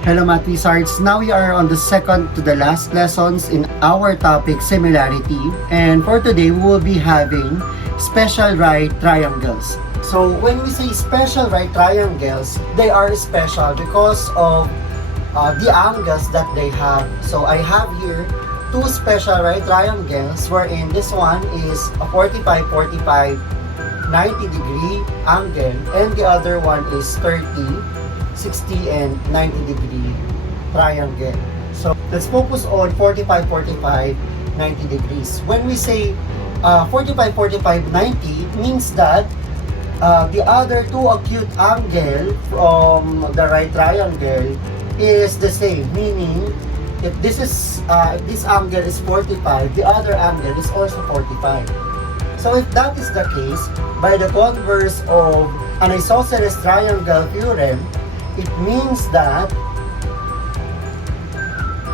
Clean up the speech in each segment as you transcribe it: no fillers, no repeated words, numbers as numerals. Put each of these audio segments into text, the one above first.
Hello Math Wizards, now we are on the second to the last lessons in our topic similarity, and for today we will be having special right triangles. So when we say special right triangles, they are special because of the angles that they have. So I have here two special right triangles wherein this one is a 45-45 90-degree angle and the other one is 30, 60 and 90 degree triangle. So let's focus on 45-45 90 degrees. When we say 45-45 90 means that the other two acute angle from the right triangle is the same, meaning if this angle is 45, the other angle is also 45. So if that is the case, by the converse of an isosceles triangle theorem, it means that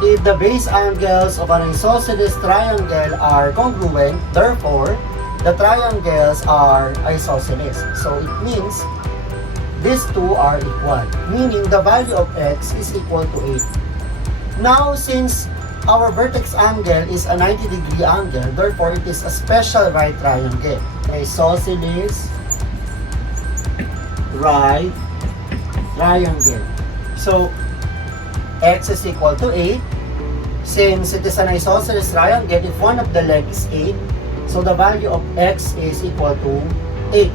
if the base angles of an isosceles triangle are congruent, therefore, the triangles are isosceles. So it means these two are equal, meaning the value of x is equal to 8. Now, since our vertex angle is a 90-degree angle, therefore it is a special right triangle. Isosceles right triangle. So, x is equal to 8. Since it is an isosceles triangle, if one of the legs is 8, so the value of x is equal to 8.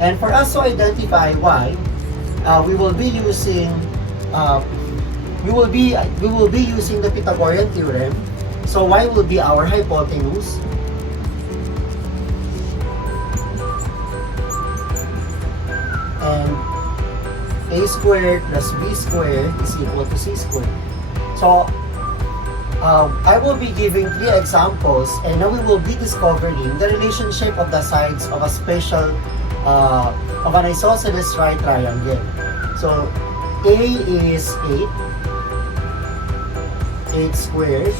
And for us to identify y, we will be using the Pythagorean theorem. So y will be our hypotenuse. And a squared plus b squared is equal to c squared. So I will be giving 3 examples and now we will be discovering the relationship of the sides of a special of an isosceles right triangle. So a is 8 squared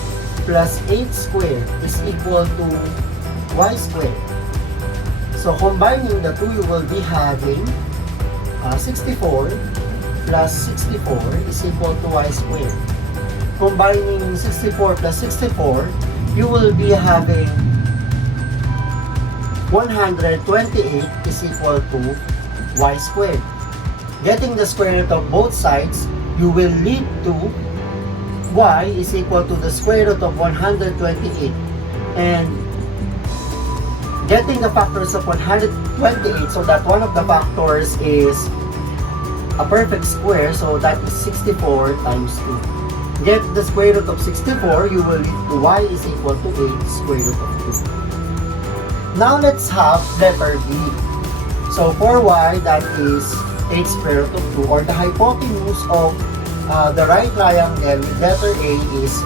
plus 8 squared is equal to y squared. So combining the two, you will be having 64 plus 64 is equal to y squared. Combining 64 plus 64, you will be having 128 is equal to y squared. Getting the square root of both sides, you will lead to y is equal to the square root of 128. And getting the factors of 128 so that one of the factors is a perfect square, so that is 64 times 2. Get the square root of 64, you will lead to y is equal to 8 square root of 2. Now let's have letter B. So for y, that is 8 square root of 2, or the hypotenuse of the right triangle with letter A is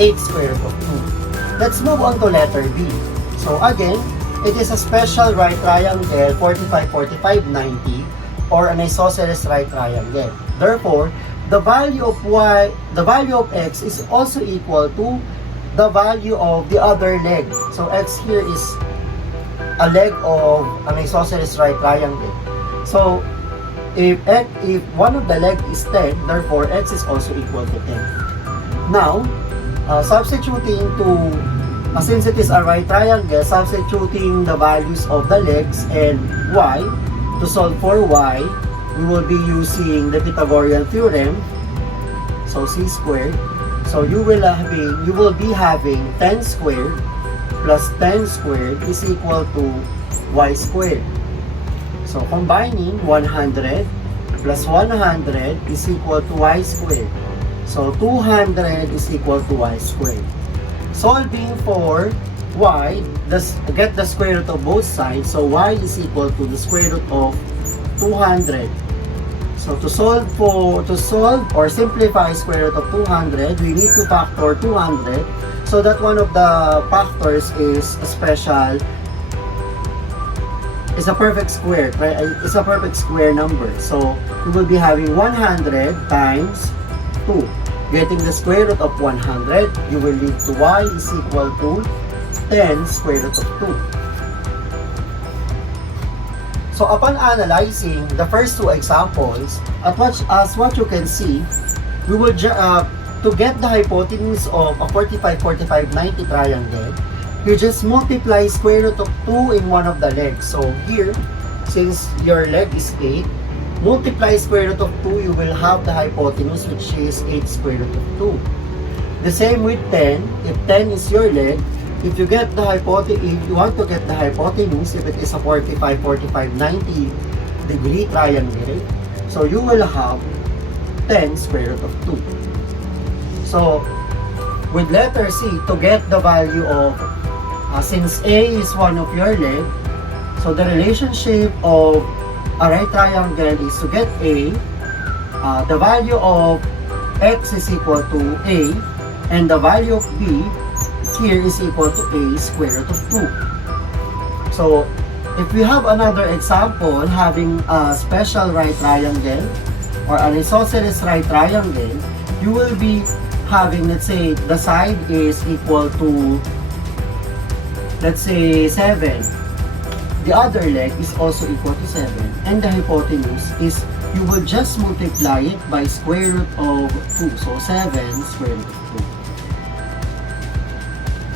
8 square root of 2. Let's move on to letter B. So again, it is a special right triangle 45-45-90 or an isosceles right triangle. Therefore, the value of x is also equal to the value of the other leg. So x here is a leg of an isosceles right triangle. So if one of the leg is 10, therefore x is also equal to 10. Now, substituting since it is a right triangle, substituting the values of the legs and y, to solve for y, we will be using the Pythagorean theorem. So c squared. So you will be having 10 squared plus 10 squared is equal to y squared. So combining 100 plus 100 is equal to y squared. So 200 is equal to y squared. Solving for y, get the square root of both sides. So y is equal to the square root of 200. So to solve or simplify square root of 200, we need to factor 200 so that one of the factors is a perfect square, right? It's a perfect square number. So we will be having 100 times 2. Getting the square root of 100, you will lead to y is equal to 10 square root of 2. So upon analyzing the first two examples, as what you can see, we will to get the hypotenuse of a 45, 45, 90 triangle, you just multiply square root of 2 in one of the legs. So here, since your leg is 8, multiply square root of 2, you will have the hypotenuse, which is 8 square root of 2. The same with 10. If 10 is your leg, if you want to get the hypotenuse, if it is a 45, 45, 90 degree triangle, so you will have 10 square root of 2. So, with letter C, to get the value of, since A is one of your leg, so the relationship of a right triangle is to get A, the value of X is equal to A, and the value of B here is equal to A square root of 2. So, if we have another example having a special right triangle or an isosceles right triangle, you will be having, let's say, the side is equal to, let's say, 7. The other leg is also equal to 7. And the hypotenuse is, you will just multiply it by square root of 2. So, 7 square root of 2.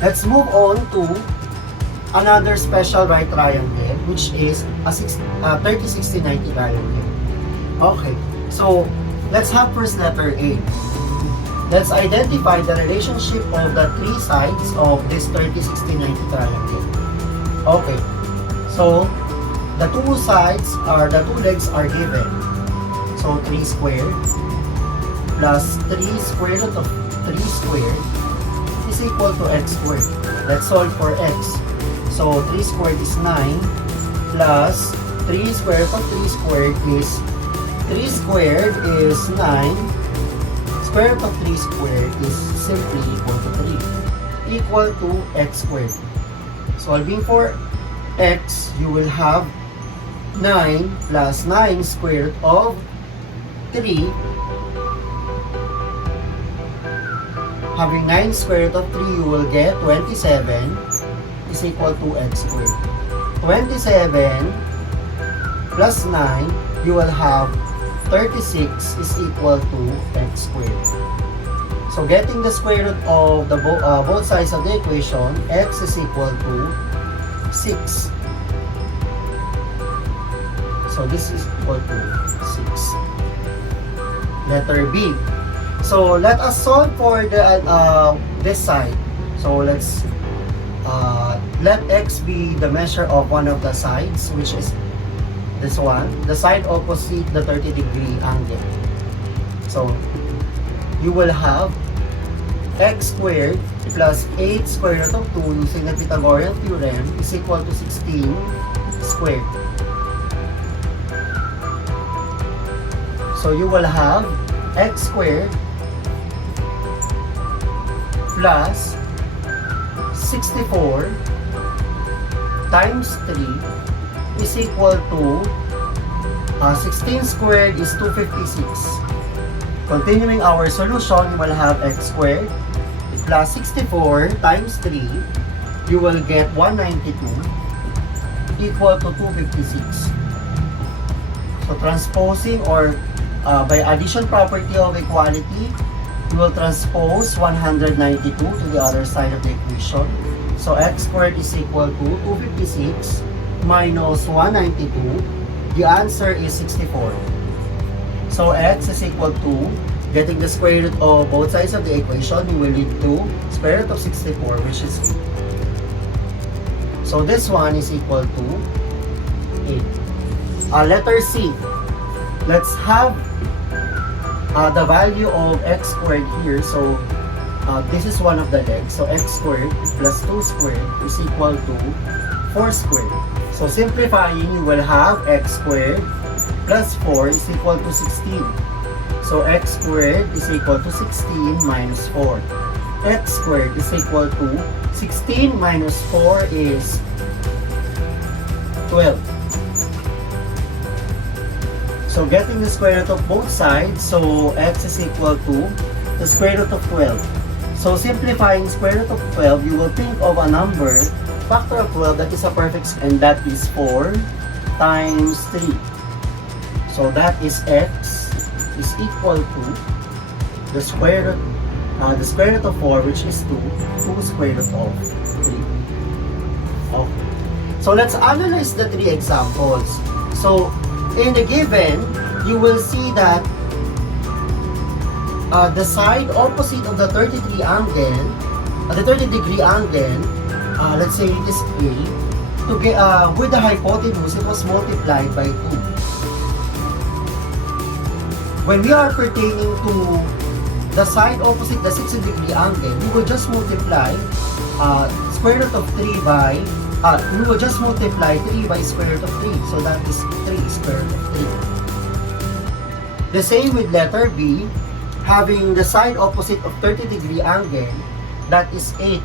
Let's move on to another special right triangle, which is a 30, 60, 90 triangle. Okay, so let's have first letter A. Let's identify the relationship of the three sides of this 30, 60, 90 triangle. Okay, so the two legs are given. So 3 squared plus 3 square root of 3 squared is equal to x squared. Let's solve for x. So 3 squared is 9 plus 3 squared of 3 squared is 3 squared is 9. Square root of 3 squared is simply equal to 3, equal to x squared. Solving for x, you will have 9 plus 9 square root of 3. Having 9 square root of 3, you will get 27 is equal to x squared. 27 plus 9, you will have 36 is equal to x squared. So getting the square root of the both sides of the equation, x is equal to 6. So this is equal to 6. Letter B. So let us solve for the this side. So let's let x be the measure of one of the sides, which is this one, the side opposite the 30-degree angle. So, you will have x squared plus 8 square root of 2 using the Pythagorean theorem is equal to 16 squared. So, you will have x squared plus 64 times 3 is equal to 16 squared is 256. Continuing our solution, you will have x squared plus 64 times 3, you will get 192 equal to 256. So transposing or by addition property of equality, you will transpose 192 to the other side of the equation. So x squared is equal to 256 minus 192, the answer is 64. So x is equal to, getting the square root of both sides of the equation, we will lead to square root of 64, which is 8. So this one is equal to 8. Letter C. Let's have the value of x squared here. So this is one of the legs. So x squared plus 2 squared is equal to 4 squared. So simplifying, you will have x squared plus 4 is equal to 16. So x squared is equal to 16 minus 4. X squared is equal to 16 minus 4 is 12. So getting the square root of both sides, so x is equal to the square root of 12. So simplifying square root of 12, you will think of a number, factor of 12 that is a perfect square, and that is 4 times 3. So that is x is equal to the square root of 4, which is 2, 2 square root of 3. Okay. So let's analyze the 3 examples. So in the given, you will see that the side opposite of the 33 angle, the 30 degree angle, let's say it is A, to get, with the hypotenuse, it was multiplied by 2. When we are pertaining to the side opposite the 60 degree angle, we will just multiply square root of 3 by, we will just multiply 3 by square root of 3. So that is 3 square root of 3. The same with letter B, having the side opposite of 30 degree angle, that is 8.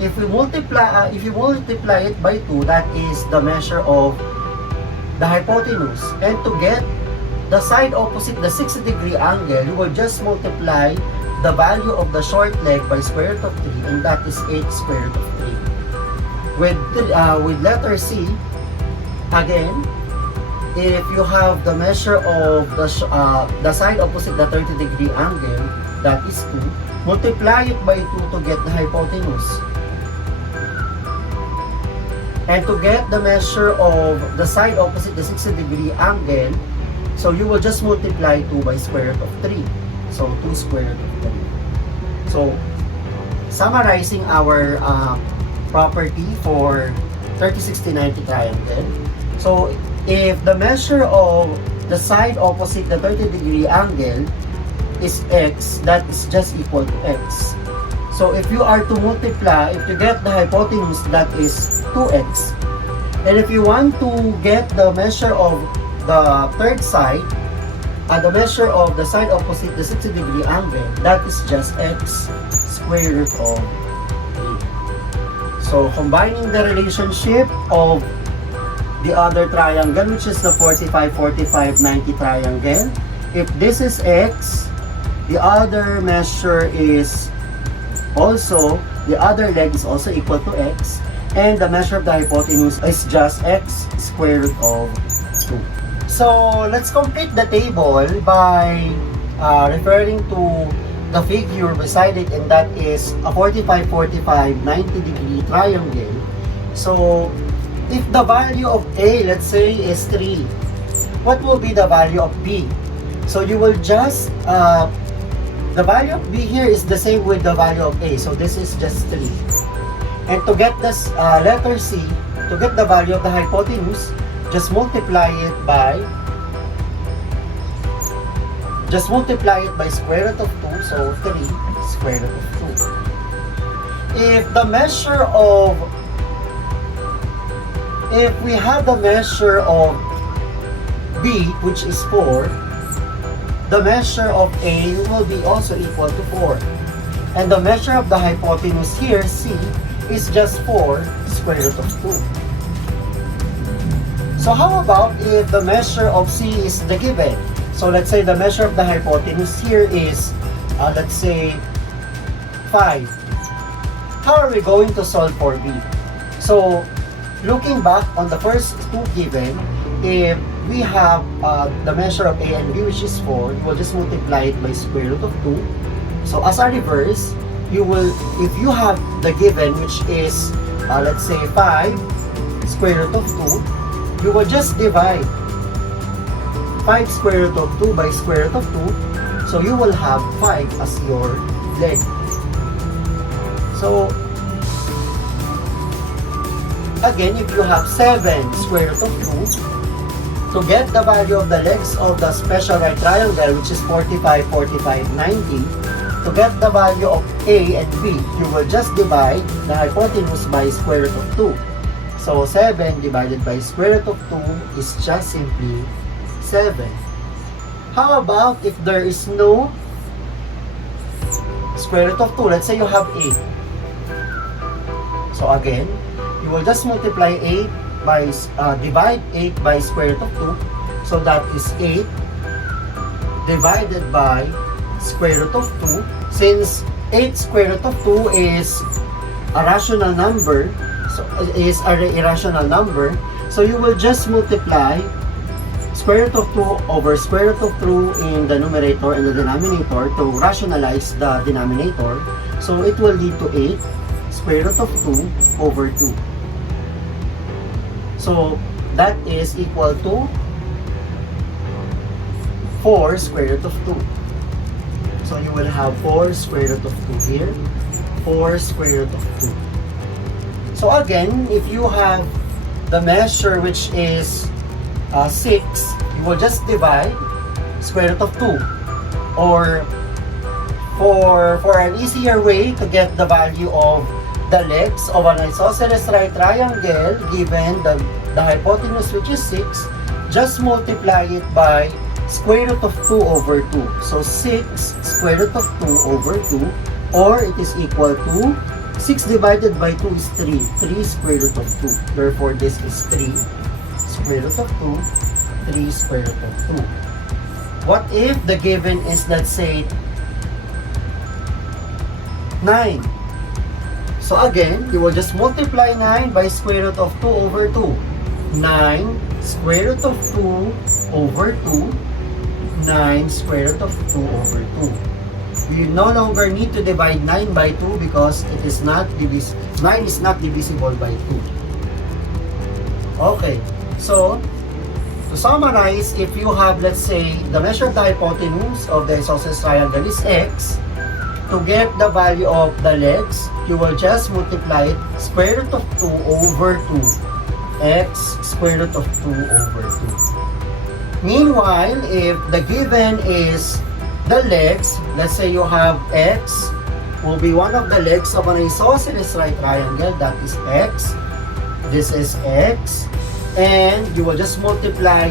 If you multiply it by 2, that is the measure of the hypotenuse. And to get the side opposite the 60 degree angle, you will just multiply the value of the short leg by square root of 3, and that is 8 square root of 3. With letter C, again, if you have the measure of the side opposite the 30 degree angle, that is 2, multiply it by 2 to get the hypotenuse. And to get the measure of the side opposite the 60 degree angle, so you will just multiply 2 by square root of 3. So 2 square root of 3. So summarizing our property for 30, 60, 90 triangle. So if the measure of the side opposite the 30 degree angle is x, that is just equal to x. So if you are to multiply, if you get the hypotenuse, that is 2x. And if you want to get the measure of the third side, the measure of the side opposite the 60 degree angle, that is just x square root of 3. So combining the relationship of the other triangle, which is the 45, 45, 90 triangle, if this is x, the other measure is also, the other leg is also equal to x, and the measure of the hypotenuse is just x square root of 2. So let's complete the table by referring to the figure beside it, and that is a 45, 45, 90 degree triangle. So if the value of A, let's say, is 3, what will be the value of B? So you will just, the value of B here is the same with the value of A. So this is just 3. And to get this letter C, to get the value of the hypotenuse, just multiply it by square root of 2. So 3 square root of 2. If we have the measure of B, which is 4, the measure of A will be also equal to 4. And the measure of the hypotenuse here, C, is just 4 square root of 2. So how about if the measure of C is the given? So let's say the measure of the hypotenuse here is, let's say, 5. How are we going to solve for B? So looking back on the first two given, if we have the measure of A and B, which is 4, you will just multiply it by square root of 2. So as a reverse, you will, if you have the given, which is, let's say, 5 square root of 2, you will just divide 5 square root of 2 by square root of 2. So you will have 5 as your leg. So again, if you have 7 square root of 2, to get the value of the legs of the special right triangle, which is 45, 45, 90, to get the value of A and B, you will just divide the hypotenuse by square root of 2. So 7 divided by square root of 2 is just simply 7. How about if there is no square root of 2? Let's say you have 8. So again, you will just multiply 8 by, divide 8 by square root of 2. So that is 8 divided by square root of 2. Since 8 square root of 2 is a rational number, so is an irrational number, so you will just multiply square root of 2 over square root of 2 in the numerator and the denominator to rationalize the denominator. So it will lead to 8 square root of 2 over 2. So that is equal to 4 square root of 2. So you will have 4 square root of 2 here, 4 square root of 2. So again, if you have the measure which is 6, you will just divide square root of 2. Or for an easier way to get the value of the legs of an isosceles right triangle given the hypotenuse which is 6, just multiply it by square root of 2 over 2. So 6 square root of 2 over 2, or it is equal to 6 divided by 2 is 3. 3 square root of 2. Therefore, this is 3 square root of 2, 3 square root of 2. What if the given is, let's say, 9? So again, you will just multiply 9 by square root of 2 over 2. 9 square root of 2 over 2. 9 square root of 2 over 2. We no longer need to divide 9 by 2 because it is not 9 is not divisible by 2. Okay, so to summarize, if you have, let's say, the measure of the hypotenuse of the isosceles triangle is x, to get the value of the legs, you will just multiply it square root of 2 over 2. X square root of 2 over 2. Meanwhile, if the given is the legs, let's say you have x, will be one of the legs of an isosceles right triangle, that is x. This is x. And you will just multiply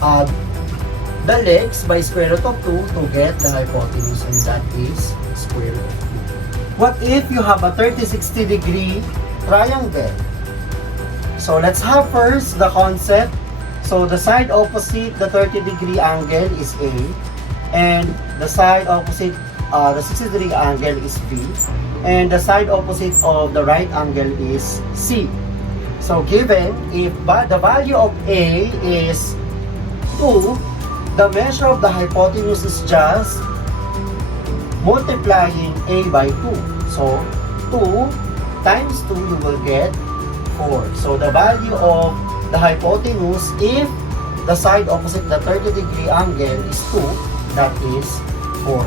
the legs by square root of 2 to get the hypotenuse, and that is square root of 2. What if you have a 30-60 degree triangle? So let's have first the concept. So the side opposite the 30 degree angle is A, and the side opposite the 60 degree angle is B, and the side opposite of the right angle is C. So given if the value of A is 2, the measure of the hypotenuse is just multiplying A by 2. So 2 times 2 you will get 4. So the value of the hypotenuse, if the side opposite the 30 degree angle is 2, that is 4.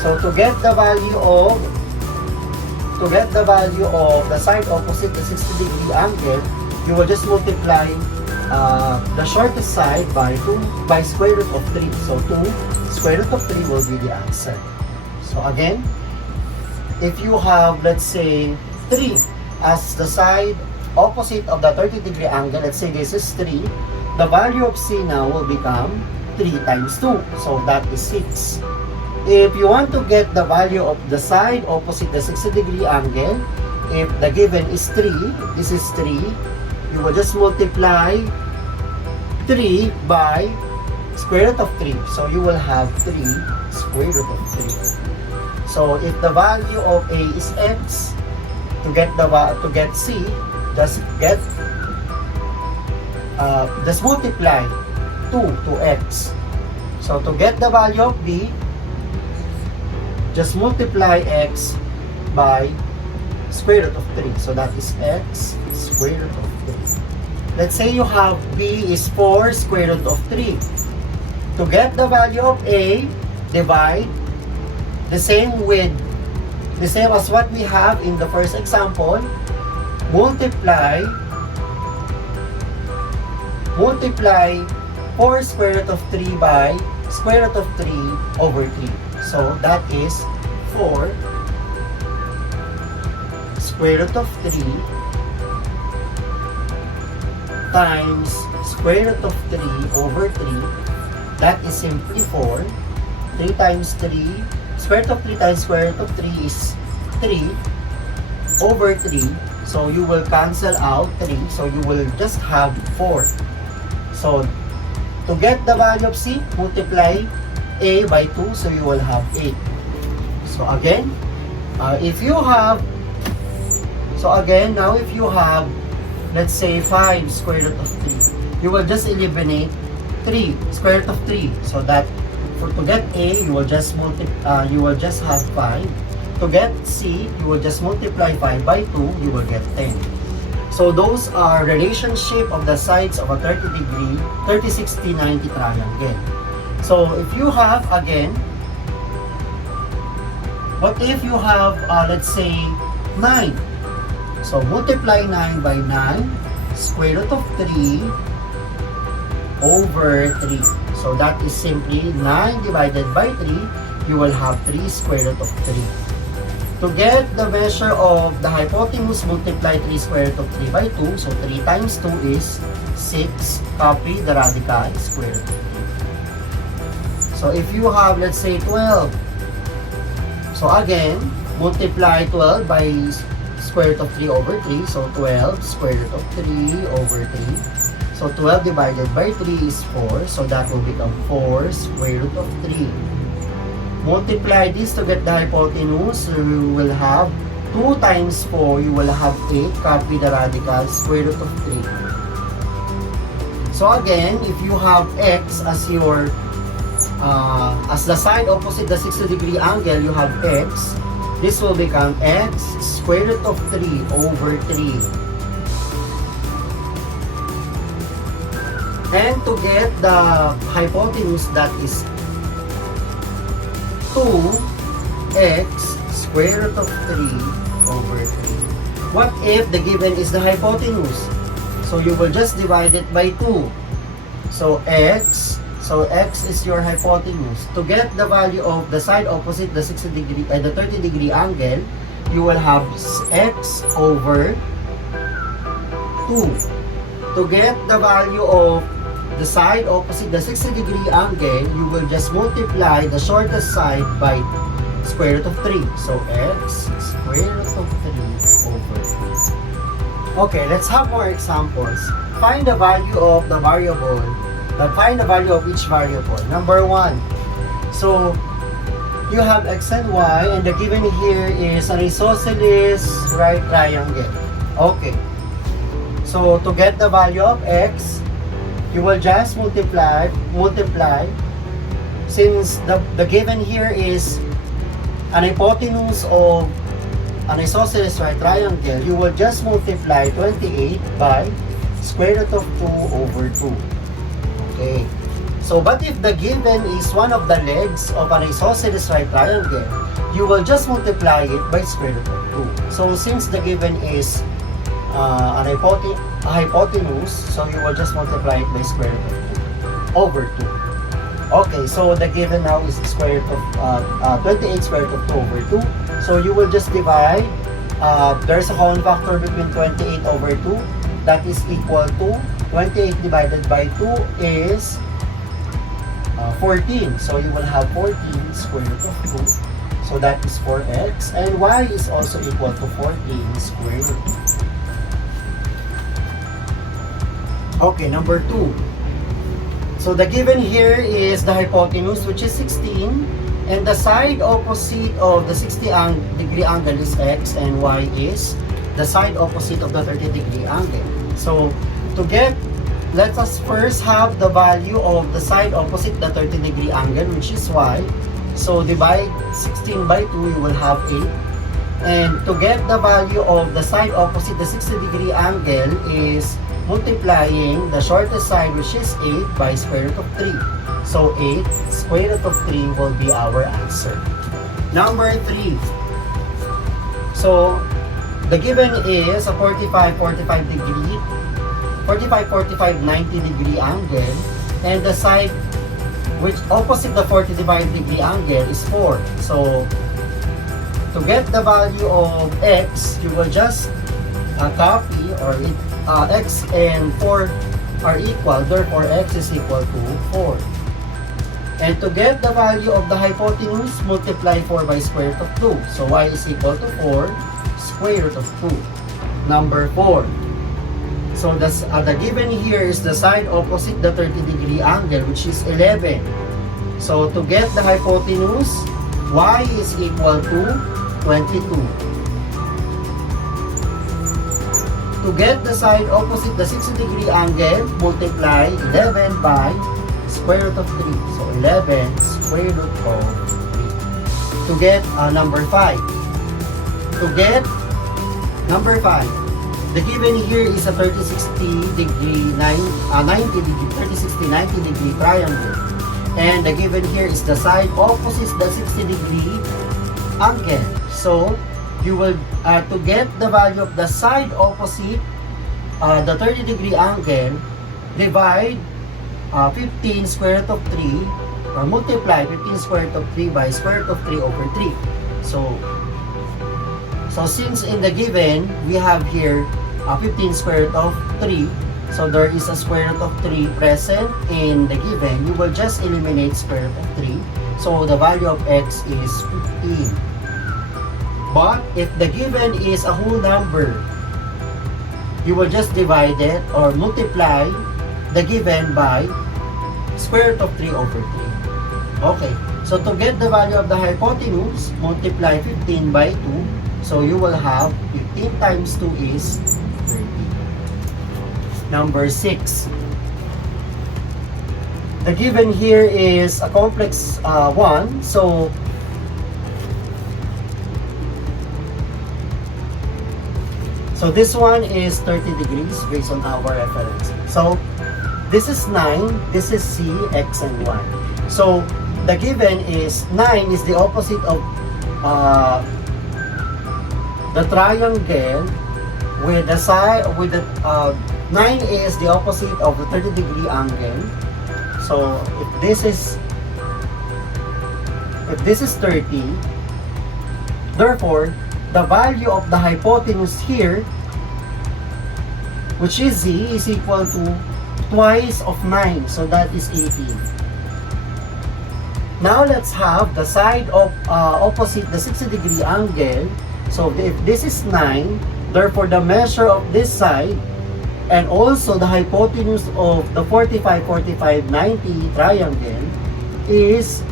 So to get the value of the side opposite the 60 degree angle, you will just multiply the shortest side by square root of 3. So 2 square root of 3 will be the answer. So again, if you have, let's say, 3 as the side opposite of the 30 degree angle, let's say this is 3, the value of C now will become 3 times 2. So that is 6. If you want to get the value of the side opposite the 60 degree angle, if the given is 3, this is 3, you will just multiply 3 by square root of 3. So you will have 3 square root of 3. So if the value of A is x, to get C, just multiply 2 to x. So to get the value of B, just multiply x by square root of 3. So that is x square root of 3. Let's say you have B is 4 square root of 3. To get the value of A, divide the same as what we have in the first example. Multiply 4 square root of 3 by square root of 3 over 3. So that is 4 square root of 3 times square root of 3 over 3. That is simply 4. 3 times 3, square root of 3 times square root of 3 is 3 over 3. So you will cancel out 3. So you will just have 4. So to get the value of C, multiply A by 2. So you will have 8. So again, if you have, let's say 5 square root of 3. you will just eliminate 3, square root of 3. So that to get A, you will just have 5. To get C, you will just multiply 5 by 2, you will get 10. So those are relationship of the sides of a 30-degree, 30, 60, 90 triangle. So if you have, again, what if you have, let's say, 9? So multiply 9 by 9, square root of 3 over 3. So that is simply 9 divided by 3, you will have 3 square root of 3. To get the measure of the hypotenuse, multiply 3 square root of 3 by 2. So 3 times 2 is 6. Copy the radical, square root of 3. So if you have, let's say, 12. So again, multiply 12 by square root of 3 over 3. So 12 square root of 3 over 3. So 12 divided by 3 is 4. So that will become 4 square root of 3. Multiply this to get the hypotenuse. So you will have 2 times 4. You will have 8. Copy the radical, square root of 3. So again, if you have x as your as the side opposite the 60-degree angle, you have x. This will become x square root of 3 over 3. And to get the hypotenuse, that is 2x square root of 3 over 3. What if the given is the hypotenuse? So you will just divide it by 2. So x is your hypotenuse. To get the value of the side opposite the 60-degree the 30-degree angle, you will have x over 2. To get the value of the side opposite the 60-degree angle, you will just multiply the shortest side by square root of 3. So x square root of 3 over 3. Okay, let's have more examples. Find the value of the variable. Find the value of each variable. Number 1. So you have x and y, and the given here is an isosceles right triangle. Okay. So to get the value of x, you will just multiply. Since the given here is an hypotenuse of an isosceles right triangle, you will just multiply 28 by square root of 2 over 2. Okay. So, but if the given is one of the legs of an isosceles right triangle, you will just multiply it by square root of 2. So, since the given is a hypotenuse, so you will just multiply it by square root of 2 over 2. Okay, so the given now is square root of 28 square root of 2 over 2. So you will just divide. There's a common factor between 28 over 2. That is equal to 28 divided by 2 is 14. So you will have 14 square root of 2. So that is 4x. And y is also equal to 14 square root. Okay, number 2. So the given here is the hypotenuse, which is 16, and the side opposite of the 60-degree angle is x, and y is the side opposite of the 30-degree angle. So to get, let us first have the value of the side opposite the 30-degree angle, which is y. So divide 16 by 2, you will have 8. And to get the value of the side opposite the 60-degree angle is multiplying the shortest side, which is 8, by square root of 3. So 8 square root of 3 will be our answer. Number 3. So the given is a 45, 90 degree angle, and the side which opposite the 45 degree angle is 4. So to get the value of x, you will just copy, or x and 4 are equal, therefore x is equal to 4. And to get the value of the hypotenuse, multiply 4 by square root of 2. So y is equal to 4 square root of 2. Number 4. So the given here is the side opposite the 30-degree angle, which is 11. So to get the hypotenuse, y is equal to 22. To to get the side opposite the 60-degree angle, multiply 11 by square root of 3. So 11 square root of 3. To get number 5. To get number 5, the given here is a 90 degree triangle. And the given here is the side opposite the 60-degree angle. So you will, to get the value of the side opposite the 30-degree angle, divide 15 square root of 3, or multiply 15 square root of 3 by square root of 3 over 3. So since in the given, we have here 15 square root of 3, so there is a square root of 3 present in the given, you will just eliminate square root of 3. So the value of x is 15. But if the given is a whole number, you will just divide it or multiply the given by square root of 3 over 3. Okay, so to get the value of the hypotenuse, multiply 15 by 2. So you will have 15 times 2 is 30. Number 6. The given here is a complex one. So this one is 30 degrees based on our reference. So this is 9, this is C, X, and Y. So the given is 9 is the opposite of the triangle with the side, with the 9 is the opposite of the 30-degree angle. So if this is 30, therefore the value of the hypotenuse here, which is Z, is equal to twice of 9. So that is 18. Now let's have the side of opposite the 60-degree angle. So if this is 9, therefore the measure of this side and also the hypotenuse of the 45, 45, 90 triangle is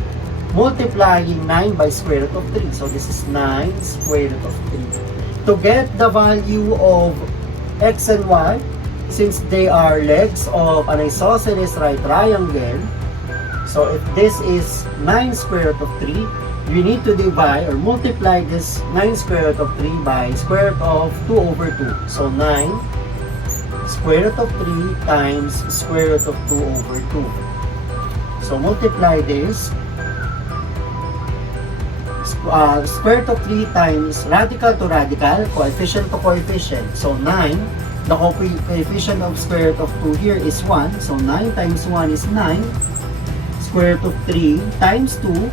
multiplying 9 by square root of 3. So this is 9 square root of 3. To get the value of x and y, since they are legs of an isosceles right triangle, so if this is 9 square root of 3, you need to divide or multiply this 9 square root of 3 by square root of 2 over 2. So 9 square root of 3 times square root of 2 over 2. So multiply this. Square root of 3 times radical to radical, coefficient to coefficient. So 9, the coefficient of square root of 2 here is 1. So 9 times 1 is 9. Square root of 3 times 2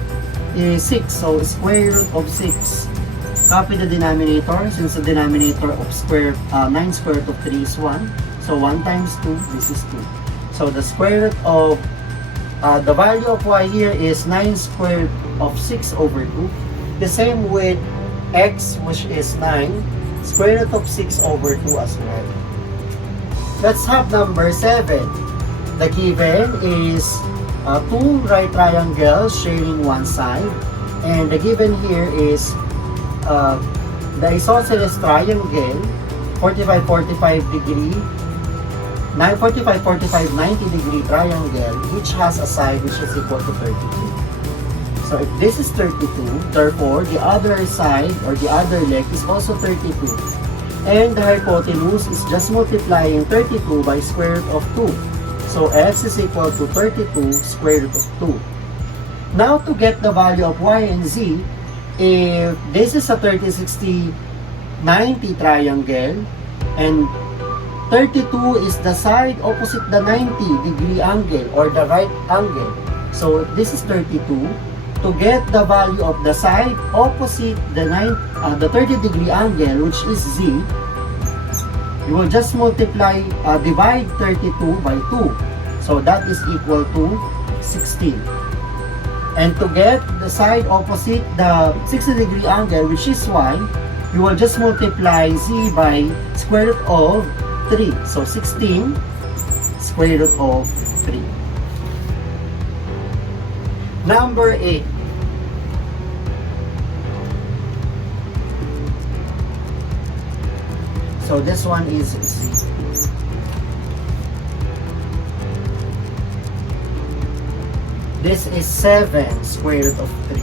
is 6. So square root of 6. Copy the denominator since the denominator of 9 square root of 3 is 1. So 1 times 2, this is 2. So the square root of the value of y here is 9 square root of 6 over 2. The same with x, which is 9 square root of 6 over 2 as well. Let's have number 7. The given is 2 right triangles sharing one side, and the given here is the isosceles triangle 45, 45 degree 45, 45, 90 degree triangle, which has a side which is equal to 32. So if this is 32, therefore the other side or the other leg is also 32. And the hypotenuse is just multiplying 32 by square root of 2. So x is equal to 32 square root of 2. Now to get the value of y and z, if this is a 30, 60, 90 triangle, and 32 is the side opposite the 90 degree angle or the right angle. So if this is 32, to get the value of the side opposite the 30 degree angle, which is z, you will just multiply, divide 32 by 2. So that is equal to 16. And to get the side opposite the 60 degree angle, which is y, you will just multiply z by square root of 3. So 16 square root of 3. Number 8. So this one is Z. This is 7 square root of 3.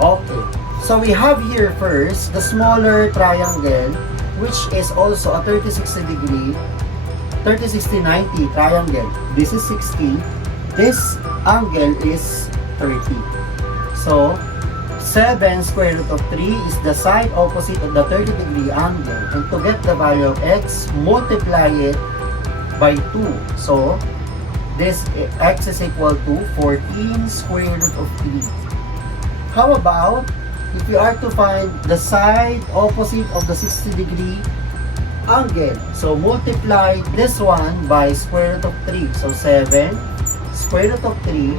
Okay. So we have here first the smaller triangle, which is also a 30-60 90 triangle. This is 60. This angle is 30. So 7 square root of 3 is the side opposite of the 30-degree angle. And to get the value of x, multiply it by 2. So this x is equal to 14 square root of 3. How about if you are to find the side opposite of the 60-degree angle? So multiply this one by square root of 3. So 7 square root of 3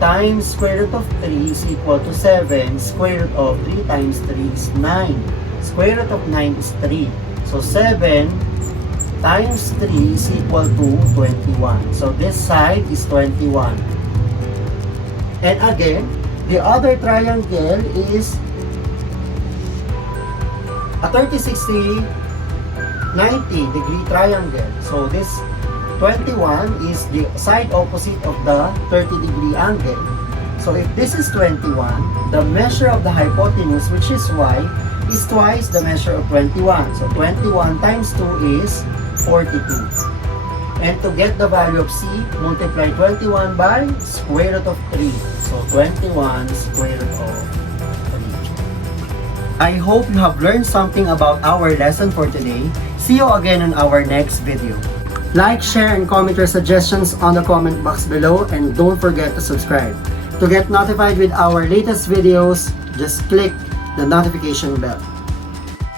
times square root of 3 is equal to 7 square root of 3 times 3 is 9. Square root of 9 is 3. So 7 times 3 is equal to 21. So this side is 21. And again, the other triangle is a 30-60 90-degree triangle. So this 21 is the side opposite of the 30-degree angle. So if this is 21, the measure of the hypotenuse, which is y, is twice the measure of 21. So 21 times 2 is 42. And to get the value of c, multiply 21 by square root of 3. So 21 square root of 3. I hope you have learned something about our lesson for today. See you again on our next video. Like, share, and comment your suggestions on the comment box below, and don't forget to subscribe. To get notified with our latest videos, just click the notification bell.